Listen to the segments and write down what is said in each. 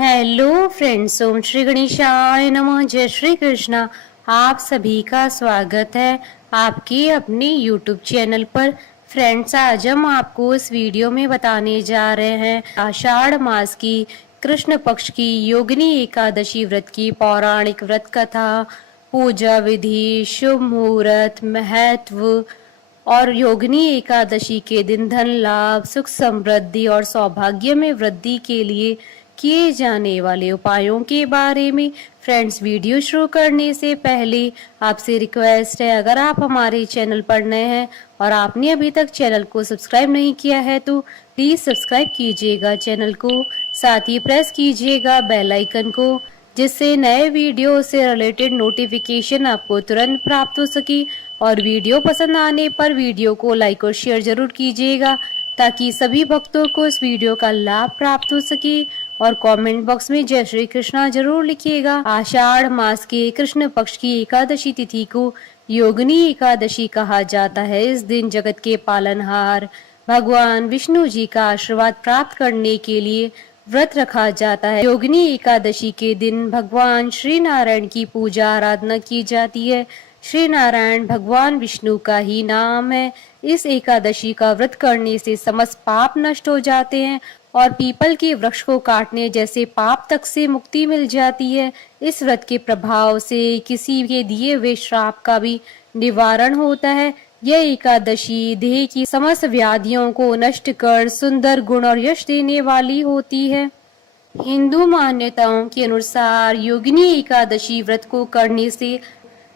Hello friends, ओम श्री गणेशाय नमः। जय श्री कृष्णा। आप सभी का स्वागत है आपके अपने यूट्यूब चैनल पर। फ्रेंड्स, आज हम आपको इस वीडियो में बताने जा रहे हैं आषाढ़ मास की कृष्ण पक्ष की योगिनी एकादशी व्रत की पौराणिक व्रत कथा, पूजा विधि, शुभ मुहूर्त, महत्व और योगिनी एकादशी के दिन धन लाभ, सुख समृद्धि और सौभाग्य में वृद्धि के लिए किए जाने वाले उपायों के बारे में। फ्रेंड्स, वीडियो शुरू करने से पहले आपसे रिक्वेस्ट है, अगर आप हमारे चैनल पर नए हैं और आपने अभी तक चैनल को सब्सक्राइब नहीं किया है तो प्लीज सब्सक्राइब कीजिएगा चैनल को, साथ ही प्रेस कीजिएगा बेल आइकन को, जिससे नए वीडियो से रिलेटेड नोटिफिकेशन आपको तुरंत प्राप्त हो सके। और वीडियो पसंद आने पर वीडियो को लाइक और शेयर जरूर कीजिएगा ताकि सभी भक्तों को इस वीडियो का लाभ प्राप्त हो सके। और कमेंट बॉक्स में जय श्री कृष्णा जरूर लिखिएगा। आषाढ़ मास के कृष्ण पक्ष की एकादशी तिथि को योगिनी एकादशी कहा जाता है। इस दिन जगत के पालनहार भगवान विष्णु जी का आशीर्वाद प्राप्त करने के लिए व्रत रखा जाता है। योगिनी एकादशी के दिन भगवान श्री नारायण की पूजा आराधना की जाती है। श्री नारायण भगवान विष्णु का ही नाम है। इस एकादशी का व्रत करने से समस्त पाप नष्ट हो जाते हैं और पीपल के वृक्ष को काटने जैसे पाप तक से मुक्ति मिल जाती है। इस व्रत के प्रभाव से किसी के दिए हुए श्राप का भी निवारण होता है। यह एकादशी देह की समस्त व्याधियों को नष्ट कर सुंदर गुण और यश देने वाली होती है। हिंदू मान्यताओं के अनुसार योगिनी एकादशी व्रत को करने से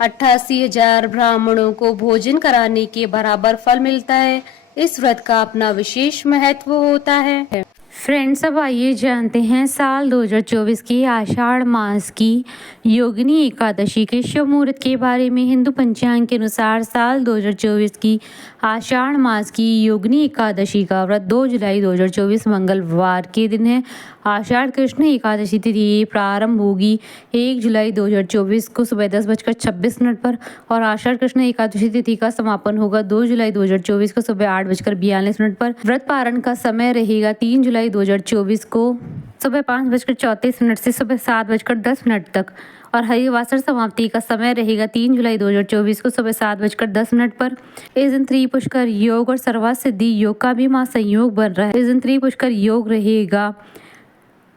88,000 ब्राह्मणों को भोजन कराने के बराबर फल मिलता है। इस व्रत का अपना विशेष महत्व होता है। फ्रेंड्स, अब आइए जानते हैं साल 2024 की आषाढ़ मास की योगिनी एकादशी के शुभ मुहूर्त के बारे में। हिंदू पंचांग के अनुसार साल 2024 की आषाढ़ मास की योगिनी एकादशी का व्रत 2 जुलाई 2024 मंगलवार के दिन है। आषाढ़ कृष्ण एकादशी तिथि प्रारंभ होगी 1 जुलाई 2024 को सुबह 10:26 पर और आषाढ़ कृष्ण एकादशी तिथि का समापन होगा 2 जुलाई 2024 को सुबह 8:42 पर। व्रत पारण का समय रहेगा 3 जुलाई 2024 को सुबह 5:34 से सुबह 7:10 तक और हरिवासर समाप्ति का समय रहेगा 3 जुलाई 2024 को सुबह 7:10 पर। इस दिन त्रिपुष्कर योग और सर्वार्थ सिद्धि योग का भी महासंयोग बन रहा है। इस दिन त्रिपुष्कर योग रहेगा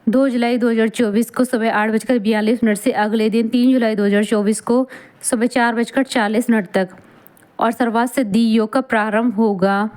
2 जुलाई 2024 को सुबह 8:42 से अगले दिन 3 जुलाई 2024 को सुबह 4:40 तक और सर्वार्थ सिद्धि योग का प्रारंभ होगा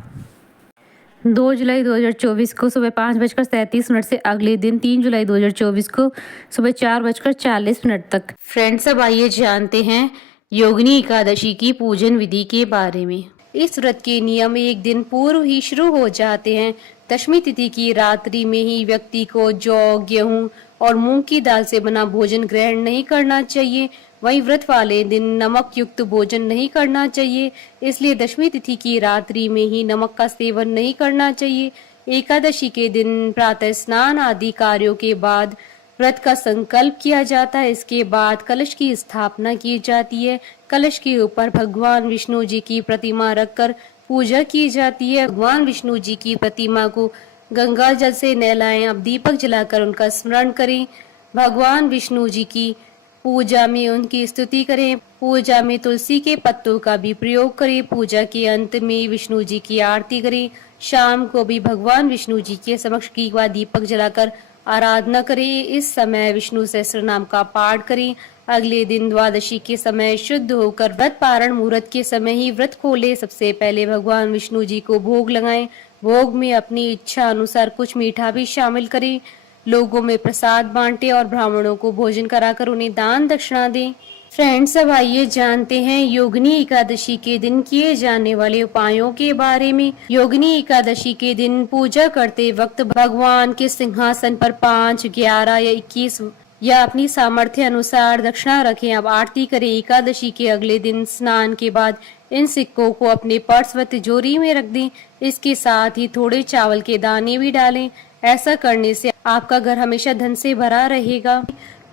2 जुलाई 2024 को सुबह 5:37 से अगले दिन 3 जुलाई 2024 को सुबह 4:40 तक। फ्रेंड्स, अब आइए जानते हैं योगिनी एकादशी की पूजन विधि के बारे में। इस व्रत के नियम एक दिन पूर्व ही शुरू हो जाते हैं। दशमी तिथि की रात्रि में ही व्यक्ति को जौ, गेहूं और मूंग की दाल से बना भोजन ग्रहण नहीं करना चाहिए। वहीं व्रत वाले दिन नमक युक्त भोजन नहीं करना चाहिए, इसलिए दशमी तिथि की रात्रि में ही नमक का सेवन नहीं करना चाहिए। एकादशी के दिन प्रातः स्नान आदि कार्यों के बाद व्रत का संकल्प किया जाता है। इसके बाद कलश की स्थापना की जाती है। कलश के ऊपर भगवान विष्णु जी की प्रतिमा रखकर पूजा की जाती है। भगवान विष्णु जी की प्रतिमा को गंगा जल से नहलाएं। अब दीपक जलाकर उनका स्मरण करें। भगवान विष्णु जी की पूजा में उनकी स्तुति करें। पूजा में तुलसी के पत्तों का भी प्रयोग करें। पूजा के अंत में विष्णु जी की आरती करें। शाम को भी भगवान विष्णु जी के समक्ष घी व दीपक जलाकर आराधना करें। इस समय विष्णु सहस्त्र नाम का पाठ करें। अगले दिन द्वादशी के समय शुद्ध होकर व्रत पारण मुहूर्त के समय ही व्रत खोले। सबसे पहले भगवान विष्णु जी को भोग लगाएं। भोग में अपनी इच्छा अनुसार कुछ मीठा भी शामिल करें। लोगों में प्रसाद बांटे और ब्राह्मणों को भोजन कराकर उन्हें दान दक्षिणा दें। फ्रेंड्स, अब आइए जानते हैं योगिनी एकादशी के दिन किए जाने वाले उपायों के बारे में। योगिनी एकादशी के दिन पूजा करते वक्त भगवान के सिंहासन पर 5, 11 या 21 या अपनी सामर्थ्य अनुसार दक्षिणा रखें। अब आरती करें। एकादशी के अगले दिन स्नान के बाद इन सिक्कों को अपने पर्स व तिजोरी में रख दें। इसके साथ ही थोड़े चावल के दाने भी डालें। ऐसा करने से आपका घर हमेशा धन से भरा रहेगा।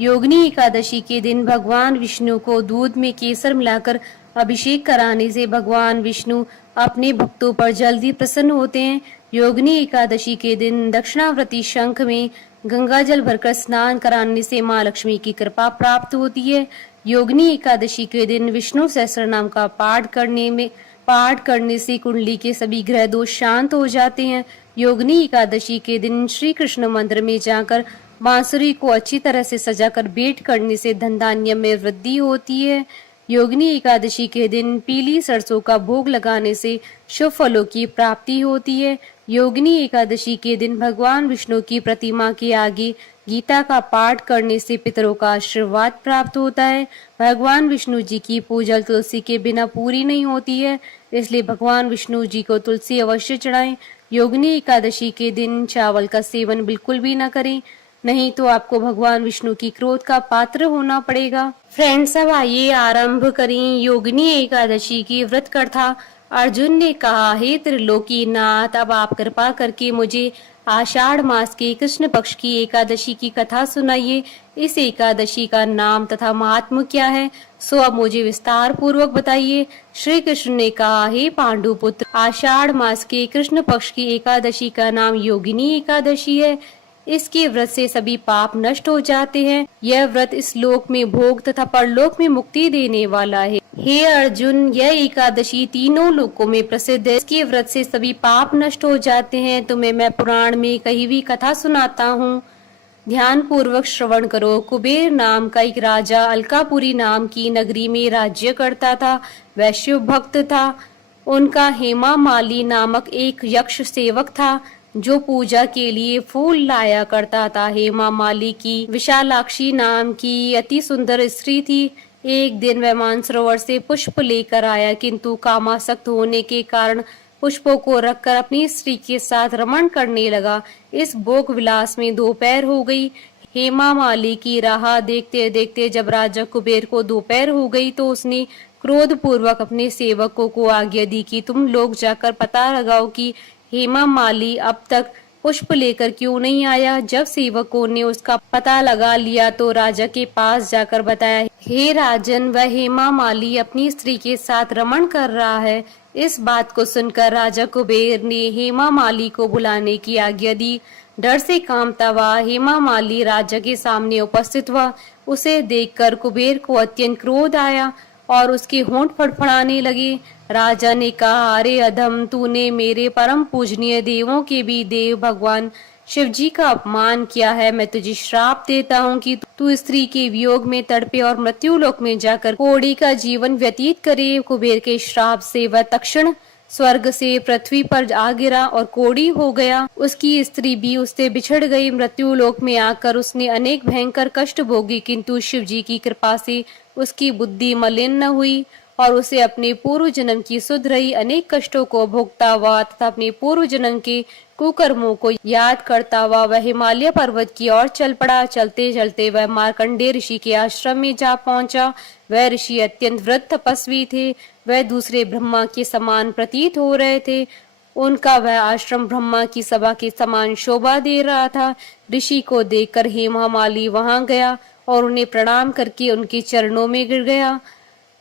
योगिनी एकादशी के दिन भगवान विष्णु को दूध में केसर मिलाकर अभिषेक कराने से भगवान विष्णु अपने भक्तों पर जल्दी प्रसन्न होते हैं। योगिनी एकादशी के दिन दक्षिणावर्ती शंख में गंगा जल भरकर स्नान कराने से माँ लक्ष्मी की कृपा प्राप्त होती है। योगिनी एकादशी के दिन विष्णु सहस्त्रनाम का पाठ करने से कुंडली के सभी ग्रह दोष शांत हो जाते हैं। योगिनी एकादशी के दिन श्री कृष्ण मंदिर में जाकर बांसुरी को अच्छी तरह से सजाकर भेंट करने से धन धान्य में वृद्धि होती है। योगिनी एकादशी के दिन पीली सरसों का भोग लगाने से शुभ फलों की प्राप्ति होती है। योगिनी एकादशी के दिन भगवान विष्णु की प्रतिमा के आगे गीता का पाठ करने से पितरों का आशीर्वाद प्राप्त होता है। भगवान विष्णु जी की पूजा तुलसी के बिना पूरी नहीं होती है, इसलिए भगवान विष्णु जी को तुलसी अवश्य चढ़ाएं। योगिनी एकादशी के दिन चावल का सेवन बिल्कुल भी न करें, नहीं तो आपको भगवान विष्णु की क्रोध का पात्र होना पड़ेगा। फ्रेंड्स, अब आइए आरंभ करें योगिनी एकादशी की व्रत कथा। अर्जुन ने कहा, हे त्रिलोकी नाथ, अब आप कृपा करके मुझे आषाढ़ मास के कृष्ण पक्ष की एकादशी की कथा सुनाइए। इस एकादशी का नाम तथा महात्म क्या है, सो अब मुझे विस्तार पूर्वक बताइए। श्री कृष्ण ने कहा, हे पांडुपुत्र, आषाढ़ मास के कृष्ण पक्ष की एकादशी का नाम योगिनी एकादशी है। इसके व्रत से सभी पाप नष्ट हो जाते हैं। यह व्रत इस लोक में भोग तथा परलोक में मुक्ति देने वाला है। हे अर्जुन, यह एकादशी तीनों लोकों में प्रसिद्ध है। इसके व्रत से सभी पाप नष्ट हो जाते हैं। तुम्हें मैं पुराण में कही हुई कथा सुनाता हूँ, ध्यान पूर्वक श्रवण करो। कुबेर नाम का एक राजा अलकापुरी नाम की नगरी में राज्य करता था। वैश्य भक्त था। उनका हेमा माली नामक एक यक्ष सेवक था जो पूजा के लिए फूल लाया करता था। हेमा माली की विशालाक्षी नाम की अति सुंदर स्त्री थी। एक दिन वह मानसरोवर से पुष्प लेकर आया, किंतु कामासक्त होने के कारण पुष्पों को रखकर अपनी स्त्री के साथ रमण करने लगा। इस भोग विलास में दोपहर हो गई। हेमा माली की राह देखते देखते जब राजा कुबेर को दोपहर हो गई तो उसने क्रोध पूर्वक अपने सेवकों को आज्ञा दी कि तुम लोग जाकर पता लगाओ कि हेमा माली अब तक पुष्प लेकर क्यों नहीं आया। जब सेवकों ने उसका पता लगा लिया तो राजा के पास जाकर बताया, हे राजन, वह हेमा माली अपनी स्त्री के साथ रमण कर रहा है। इस बात को सुनकर राजा कुबेर ने हेमा माली को बुलाने की आज्ञा दी। डर से कांपता हुआ हेमा माली राजा के सामने उपस्थित हुआ। उसे देखकर कुबेर को अत्यंत क्रोध आया और उसके होंठ फड़फड़ाने लगे। राजा ने कहा, अरे अधम, तूने मेरे परम पूजनीय देवों के भी देव भगवान शिव जी का अपमान किया है। मैं तुझे श्राप देता हूँ कि तू स्त्री के वियोग में तड़पे और मृत्यु लोक में जाकर कोड़ी का जीवन व्यतीत करे। कुबेर के श्राप से वह तक्षण स्वर्ग से पृथ्वी पर आ गिरा और कोड़ी हो गया। उसकी स्त्री भी उससे बिछड़ गई। मृत्यु लोक में आकर उसने अनेक भयंकर कष्ट भोगे, किंतु शिव जी की कृपा से उसकी बुद्धि मलिन न हुई और उसे अपने पूर्व जन्म की सुध रही अनेक कष्टों को भोगता हुआ तथा अपने पूर्व जन्म के कुकर्मों को याद करता हुआ वह हिमालय पर्वत की ओर चल पड़ा। चलते चलते वह मार्कंडेय ऋषि के आश्रम में जा पहुंचा। वह ऋषि अत्यंत वृद्ध तपस्वी थे। वह दूसरे ब्रह्मा के समान प्रतीत हो रहे थे। उनका वह आश्रम ब्रह्मा की सभा के समान शोभा दे रहा था। ऋषि को देखकर हेमा माली वहां गया और उन्हें प्रणाम करके उनके चरणों में गिर गया।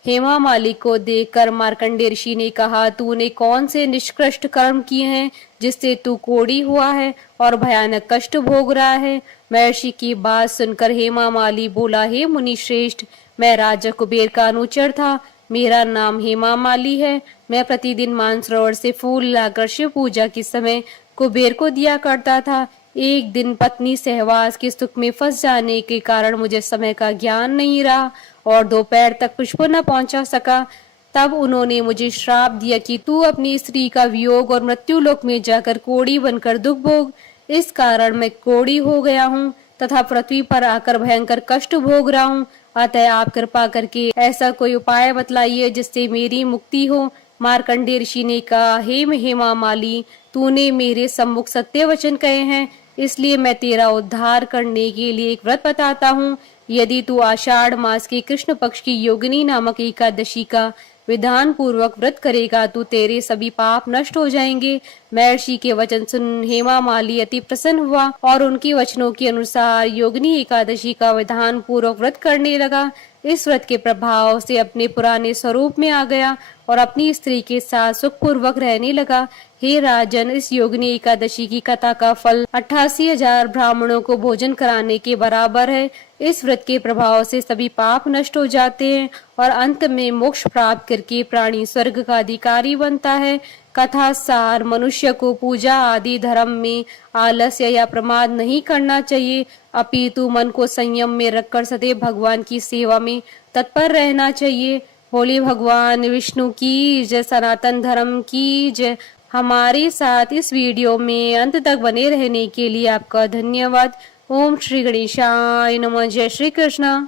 हेमा माली को देखकर मार्कंडेय ऋषि ने कहा, तूने कौन से निष्कृष्ट कर्म किए हैं जिससे तू कोढ़ी हुआ है और भयानक कष्ट भोग रहा है। महर्षि की बात सुनकर हेमा माली बोला, हे मुनि श्रेष्ठ, मैं राजा कुबेर का अनुचर था। मेरा नाम हेमा माली है। मैं प्रतिदिन मानसरोवर से फूल लाकर शिव पूजा के समय कुबेर को दिया करता था। एक दिन पत्नी सहवास के सुख में फंस जाने के कारण मुझे समय का ज्ञान नहीं रहा और दोपहर तक पुष्प न पहुंचा सका। तब उन्होंने मुझे श्राप दिया कि तू अपनी स्त्री का वियोग और मृत्यु लोक में जाकर कोढ़ी बनकर दुख भोग। इस कारण मैं कोढ़ी हो गया हूँ तथा पृथ्वी पर आकर भयंकर कष्ट भोग रहा हूँ। अतः आप कृपा करके ऐसा कोई उपाय बतलाइए जिससे मेरी मुक्ति हो। मार्कंडेय ऋषि ने कहा, हे हेमा माली, तूने मेरे सम्मुख सत्य वचन कहे हैं, इसलिए मैं तेरा उद्धार करने के लिए एक व्रत बताता हूँ। यदि तू आषाढ़ मास के कृष्ण पक्ष की योगिनी नामक एकादशी का विधान पूर्वक व्रत करेगा तो तेरे सभी पाप नष्ट हो जाएंगे। महर्षि के वचन सुन हेमा माली अति प्रसन्न हुआ और उनके वचनों के अनुसार योगिनी एकादशी का विधान पूर्वक व्रत करने लगा। इस व्रत के प्रभाव से अपने पुराने स्वरूप में आ गया और अपनी स्त्री के साथ सुखपूर्वक रहने लगा। हे राजन, इस योगिनी एकादशी की कथा का फल 88,000 ब्राह्मणों को भोजन कराने के बराबर है। इस व्रत के प्रभाव से सभी पाप नष्ट हो जाते हैं और अंत में मोक्ष प्राप्त करके प्राणी स्वर्ग का अधिकारी बनता है। कथा सार, मनुष्य को पूजा आदि धर्म में आलस्य या प्रमाद नहीं करना चाहिए, अपितु मन को संयम में रखकर सदैव भगवान की सेवा में तत्पर रहना चाहिए। बोले भगवान विष्णु की जय, सनातन धर्म की जय। हमारे साथ इस वीडियो में अंत तक बने रहने के लिए आपका धन्यवाद। ओम श्री गणेशाय नमः। जय श्री कृष्ण।